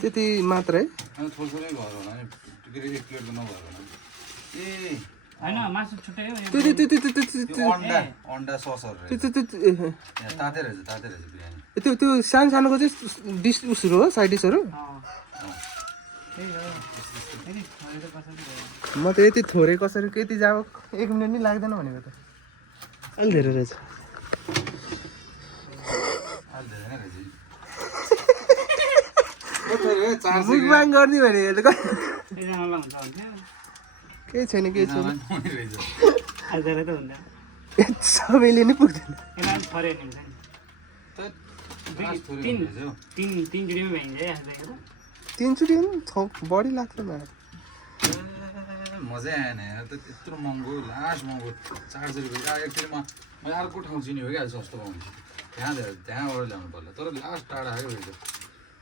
त्यति मात्रै त्यो सानो सानोको चाहिँ डिस उसहरू हो साइड डिसहरू म त यति थोरै कसरी यति जाऊ 1 मिनट नि लाग्दैन भनेको त अलि धेरै रहेछ मुखबाङ गर्ने भने केही छैन सबैले नै पुग्दैन तीनचोटि बढी लाग्छ मजै आएन यार त यत्रो महँगो लास्ट महँगो 400 रुपियाँ एक्चुअली मैले अर्को ठाउँ चिन्यो क्या सस्तो पाउँछ त्यहाँबाट ल्याउनु पर्ला तर लास्ट टाढा आयो रहेछ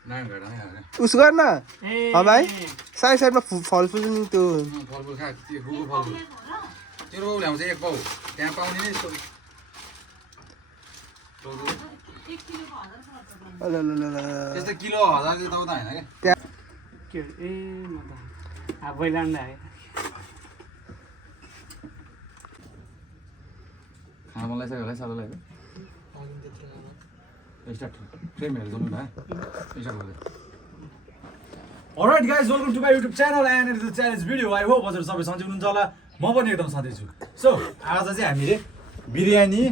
नारायणघाटामै आयो उस गर्न भाइ साइडमा फलफुल नि त्यो फलफुल खा फुलको फलफुल त्यो पाउ ल्याउँछ 1 पाउ त्यहाँ पाउने नै त्यस्तो किलो 1000 चाहिँ त होइन क्या खाना मलाई सक्यो होला सबैलाई स्टार्ट फ्रेमहरु जाउँ न स्टार्ट गर्दै Alright guys, welcome to my YouTube channel and it is a challenge video. I hope हजुर सबै सन्चै हुनुहुन्छ होला म पनि एकदम सन्चै छु सो आज चाहिँ हामीले बिरयानी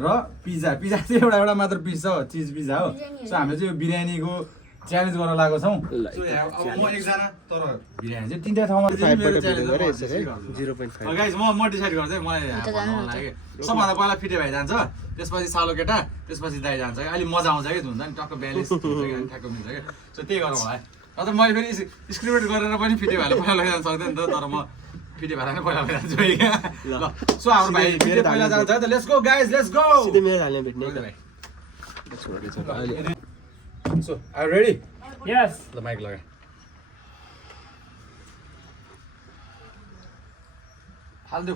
र पिज्जा चाहिँ एउटा मात्र पिस छ चिज पिज्जा हो सो हामीले चाहिँ यो बिरयानीको च्यालेन्ज गर्न लागेको छौं सो अब म एकजना तर बिरयानी चाहिँ तीनटा ठाउँमा चाहिँ मेरो च्यालेन्ज गरेछ 0.5 गाइस म डिसाइड गर्छु मलाई भन्नु लाग्यो सबभन्दा पहिला फिटे भाइ जान्छ त्यसपछि सालो केटा त्यसपछि दाइ जान्छ अलि मजा आउँछ के हुन्छ नि टक्क ब्यालेन्स हुन्छ के अनि ठ्याक्क मिल्छ के सो त्यही गरौँ होला अझ मैले फेरि स्क्रिप्ट गरेर पनि फिटे भाइलाई पहिला लैजान सक्दैन नि त तर म फिटे भाइलाई नै पहिला लैजान्छु है ल सो हाम्रो भाइ फिटे पहिला जान्छ है त let's go guys let's go सिधै मेरो हाल्ने भेट्ने भाइ So, are you ready? Yes. The mic laga. हाल्दो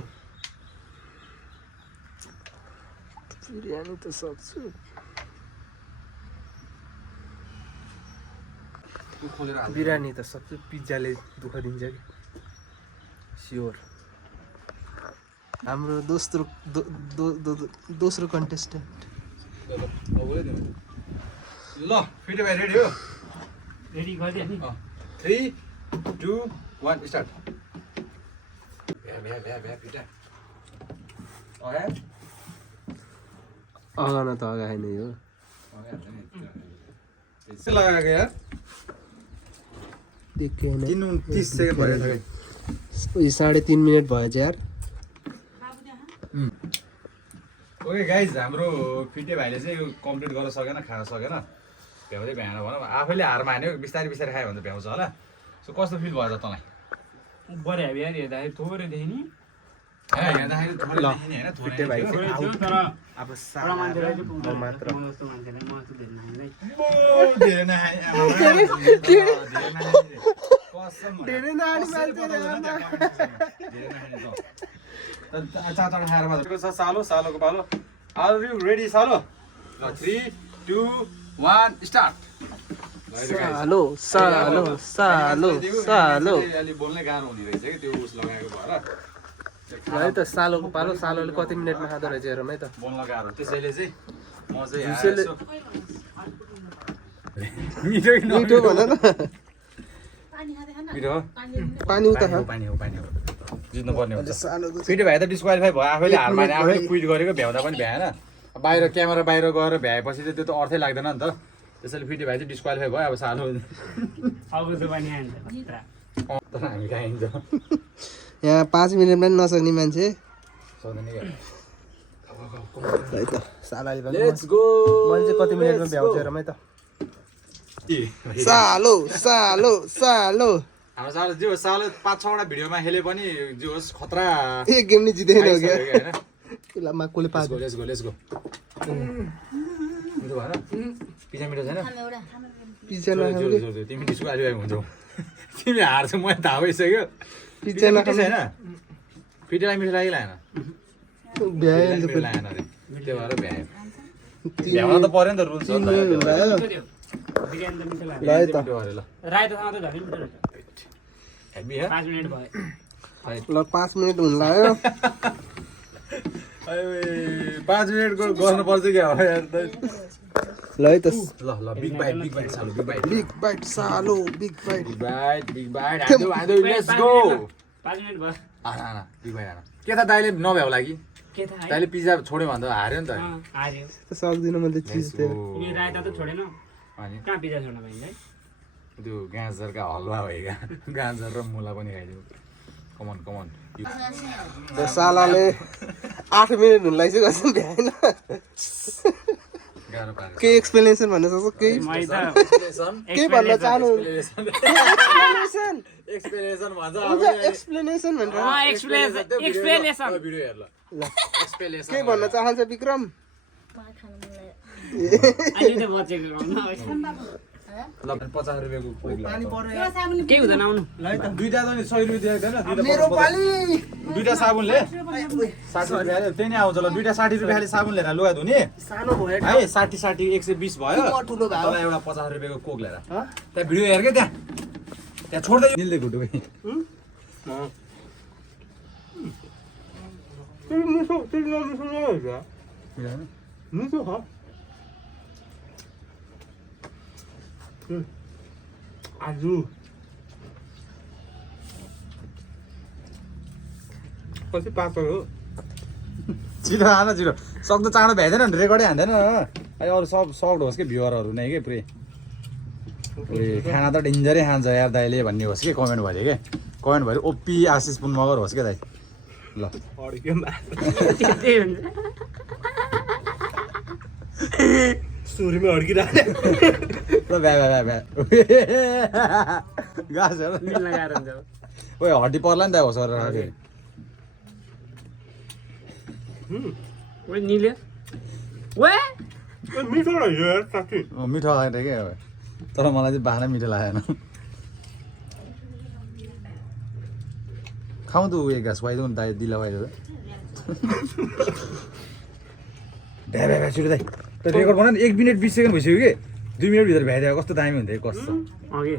biryani त सक्छु बिरयानी त सक्छु पिज्जाले दुःख दिन्छ कि स्योर हाम्रो दोस्रो कन्टेस्टेन्ट ल फिटे भाइ रेडी हो रेडी गरिदिए नि 3 2 1 स्टार्ट भ्या फिटा अगान त अगाएन यो यस्तो लगाएको यार देखेन किन्नु 30 सेकेन्ड भयो सबै 3.5 मिनेट भयो यार ओके गाइज हाम्रो फिटे भाइले चाहिँ यो कम्प्लिट गर्न सकेन खान सकेन भ्याउँदै भ्याएन भनौँ आफैले हार मान्यो बिस्तारै बिस्तारै खायो भने त भ्याउँछ होला सो कस्तो फिल भयो त तँलाई बढे हामी यार हेर्दाखेरि थोरै देख्यो नि हेर्दाखेरि थोरै देखिने होइन फिटे भाइ थोरै थियो तर अब एउटा मान्छेलाई चाहिँ पुग्छ मात्र म जस्तो मान्छेलाई म जस्तो धेरै नखाने धेरै नखाने धेरै नखाने मान्छेले चार खाएर मात्र सालोको पालो आर यु रेडी सालो 3 2 1 स्टार्ट सालो अलि बोल्नै गाह्रो हुने रहेछ कि त्यो उस लगाएको भएर है त सालोको पालो सालोले कति मिनेटमा खाँदो रहेछ हेरौँ है त बोल्न गाह्रो त्यसैले चाहिँ म चाहिँ मिठो भन न मिठो पानी उता पानी हो जित्नु पर्ने हुन्छ फिटे भाइ त डिस्क्वालिफाई भयो आफैले हार माने आफैले क्विट गरेको भ्याउँदा पनि भ्याएन बाहिर क्यामेरा बाहिर गएर भ्याएपछि चाहिँ त्यो त अर्थै लाग्दैन नि त त्यसैले फिटे भाइ चाहिँ डिस्क्वालिफाई भयो अब सानो अब त पनि आन्छ तर हामी खाइन्छ यहाँ 5 मिनेटमा पनि नसक्ने मान्छे सक्दैन है त सालाले पनि लेट्स गो मैले चाहिँ कति मिनेटमा भ्याउँछ हेरौँ है त सालो हाम्रो सालो जे होस् सालो 5-6 वटा भिडियोमा खेले पनि जे होस् खतरा एक गेम नि जितेन हो क्या हैन ल माकुले पास लेट्स गो मिठो भएन पिज्जा मिठो छैन पिज्जा तिमी डिस्क्वालिफाई हुन्छौ तिमी हार्छौ मैले थाहा भइसक्यो पिज्जा नखाने छैन पिटेलाई मिठो लागि लागेन भ्यायो नि त मिठो लागेन अरे त्यो भएर भ्यायो भ्याउन त पर्यो नि त रुल्स हो नि त बिरयानी त मिठो लाग्यो ल है त मिठो अरे ल रायतासँग त झन् मिठो रहेछ हेभी है 5 मिनेट भयो ल 5 मिनेट हुन लाग्यो 5 मिनेट गर्नुपर्छ क्या हो यार त ल है त ल ल बिग बाइट सालो बिग बाइट बिग बाइट सालो बिग बाइट बिग बाइट आदो लेट्स गो 5 मिनेट भयो आना बिग बाइट आना के त दाइले नभ्याउ लागि के थाहा है दाइले पिज्जा छोड्यो भन्दा हार्यो नि त हार्यो सक्दिनँ मैले चिज त्यो यो रायता त छोडेन अनि कहाँ पिज्जा छोड्न पाइन्छ है त्यो गाजरका हलुवा भएका गाजर र मुला पनि खाइदियो कमन त्यो सालाले 8 मिनेट हुन लागिसक्यो कसम भ्याएन गाह्रो पारेको केही एक्सप्लेनेसन भन्न सक्छौ केही मैले त के भन्न चाहनु एक्सप्लेनेसन भन्छ एक्सप्लेनेसन भनेर एक्सप्लेनेसन भिडियो हेर ल एक्सप्लेनेसन के भन्न चाहन्छ विक्रम अहिले त बचेको ल 50 रुपैयाँको कोक ल्याऊ के हुँदैन आउनु दुईटा त नि 100 रुपैयाँ दिएको थिएन मेरो पाली दुईटा साबुनले 60 रुपैयाँ त्यही नै आउँछ ल दुईटा 60 रुपैयाँले साबुन लिएर लुगा धुने सानो भयो है 60 120 भयो ठुलो भयो तँलाई एउटा 50 रुपैयाँको कोक लिएर त्यहाँ भिडियो हेर के त्यहाँ छोड्दै निल्दै घुटुकै मिठो छ आजु पछि पापर हो छिटो आन छिटो सक्दो चाँडो भ्याइँदैन नि रेकर्डै हान्दैन अहिले अरू सब सक्ड होस् कि भ्युवरहरू नै के पुरै खाना त डेन्जरै खान्छ यार दाइले भन्ने होस् कि कमेन्ट भयो क्या कमेन्ट भयो ओपी आशिष पुन मगर होस् क्या दाइ ल त्यही हुन्छ सुरीमा अड्किरहेको ल भ्या गाछ हेर मिल्न गाह्रो हुन्छ ओ हड्डी पर्ला नि त हो सर ओइ निले ओए मिठो रहेछ यार साँच्चै मिठो लाग्यो क्या तर मलाई चाहिँ बाख्रा मिठो लागेन खाउँ त एक घाँस खुवाइदेऊ न दाइ दिला खुवाइदेऊ भ्या छिटो दाइ रेकर्ड बनाउ न 1 मिनट 20 सेकेन्ड भइसक्यो कि 2 मिनट भित्र भ्याइदियो कस्तो दामी हुन्थ्यो कस्तो अघि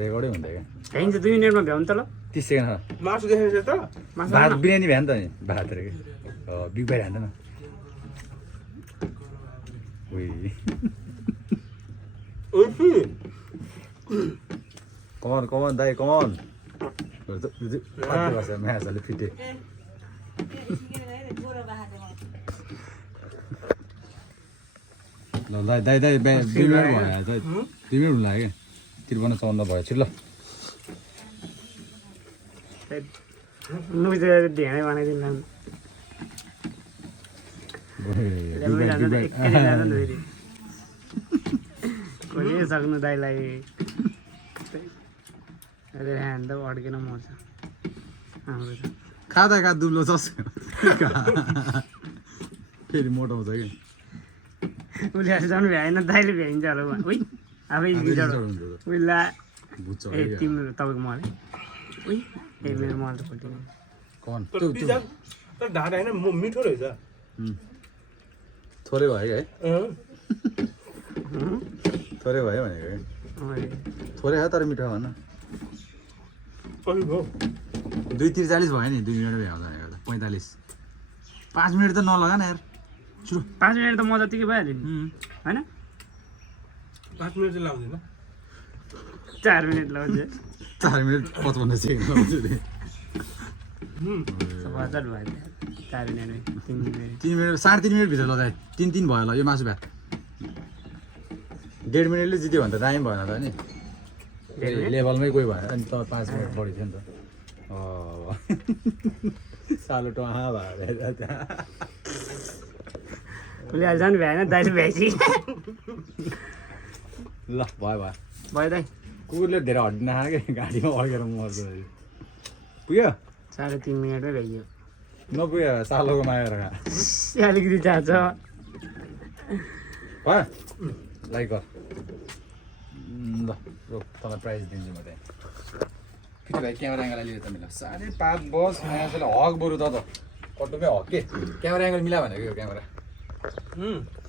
रेकर्डै हुन्थ्यो क्या खाइन्छ 2 मिनेटमा भ्याउनु त ल 30 सेकेन्ड मासु देखेको छ त भात बिरयानी भ्या नि त नि भात रे बिग बाइट हान्दैन कमन दाइ कमन म्याचहरूले फिटे ल दाइ 2 मिनट भयो 2 मिनट हुनु लाग्यो 53 भयो छिटो ल नुज ढेँडै बनाइदिनु कसले सक्नु दाइलाई ह्यान्ड त अड्केन मर्छ हाम्रो त खाँदा दुब्लो छ फेरि मोटाउँछ कि उसले झन् भ्याएन दाइले भ्याइन्छ होला उही आफै उहिले बुझ्छ ए तिम्रो तपाईँको मल उही ए मेरो मल त फुल्दैन कन पिज्जा तर ढाडा हैन मिठो रहेछ थोरै भयो है थोरै भयो भनेको है थोरै हो तर मिठो भन कति भयो 2:43 भयो नि 2 मिनट भ्याउँछ भनेको 45 5 मिनट त नलगा न यार छिटो 5 मिनट त म जतिकै भइहाल्यो नि होइन 5 मिनट चाहिँ लाग्दैन 4 मिनट लगाउँछ 4 मिनट 55 सेकेन्ड लगाउँछु नि हजार भयो 4 मिनट 3 मिनट 3 मिनट 3.5 मिनट भित्र लगाए 3 भयो ल यो मासु भात 1.5 मिनटले जित्यो भने त दामी भएन त नि लेभलमै कोही भएन अनि त 5 मिनट बढी थियो नि त सालो टहा भयो उसले अहिले झन् भ्याएन दाइले भ्याइछि ल भयो भयो दाइ कुकुरले धेरै हड्डी नखायो कि गाडीमा अड्केर मर्छ पुग्यो 3.5 मिनटमै भ्याइयो नपुग्यो सालोको मागेर अलिकति चाहन्छ भयो लाइक गर ल रोक तँलाई प्राइज दिन्छु म त्यहाँ फिटी भाइ क्यामेरा एङ्गल लिएर त मिला 5.5 बस मान्छेले हक बरु त कटुमै हक के क्यामेरा एङ्गल मिला भनेको यो क्यामेरा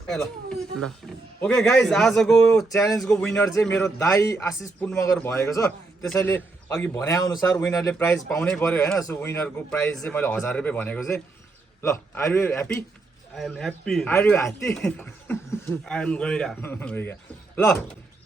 ए ल ल ओके गाइज आजको च्यालेन्जको विनर चाहिँ मेरो दाई आशिष पुनमगर भएको छ त्यसैले अघि भने अनुसार विनरले प्राइज पाउनै पर्यो होइन सो विनरको प्राइज चाहिँ मैले 1000 रुपियाँ भनेको चाहिँ ल are you happy I am happy are you happy I am गइरा ल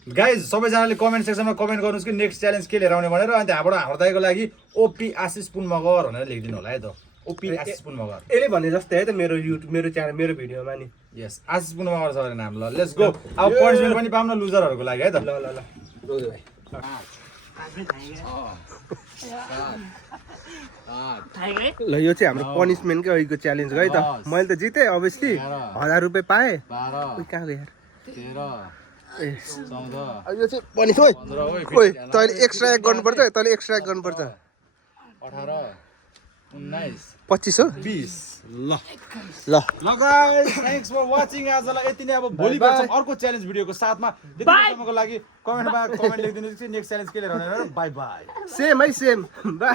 गाइज सबैजनाले कमेन्ट सेक्सनमा कमेन्ट गर्नुहोस् कि नेक्स्ट च्यालेन्ज के लिएर आउने भनेर अनि त्यहाँबाट हाम्रो दाइको लागि ओपी आशिष पुनमगर भनेर लेखिदिनु होला है त ओपी आशिष पुनमगर यसले भने जस्तै है त मेरो युट्युब मेरो च्यानल मेरो भिडियोमा नि यस आशिष पुनमगर छ अरे नाम ल लेट्स गो अब पनिसमेन्ट पनि पाऊँ न लुजरहरूको लागि है त ल ल ल रोजे भाइ ल यो चाहिँ हाम्रो पनिसमेन्टकै अहिलेको च्यालेन्ज है त मैले त जितेँ अभियसली 1000 रुपियाँ पाएँ कहाँ गयो यार ए यो चाहिँ पनिस ओइ तैँले एक्स्ट्रा एक गर्नुपर्छ तैँले एक्स्ट्रा एक गर्नुपर्छ 25 हो 20 ल ल गाइस थ्यांक्स फर वाचिङ आजलाई यति नै अब भोलि गर्छौँ अर्को च्यालेन्ज भिडियोको साथमा त्यतिसम्मको लागि कमेन्टमा कमेन्ट लेखिदिनुहोस् कि नेक्स्ट च्यालेन्ज के लिएर आउने बाई बाई सेम है सेम बाई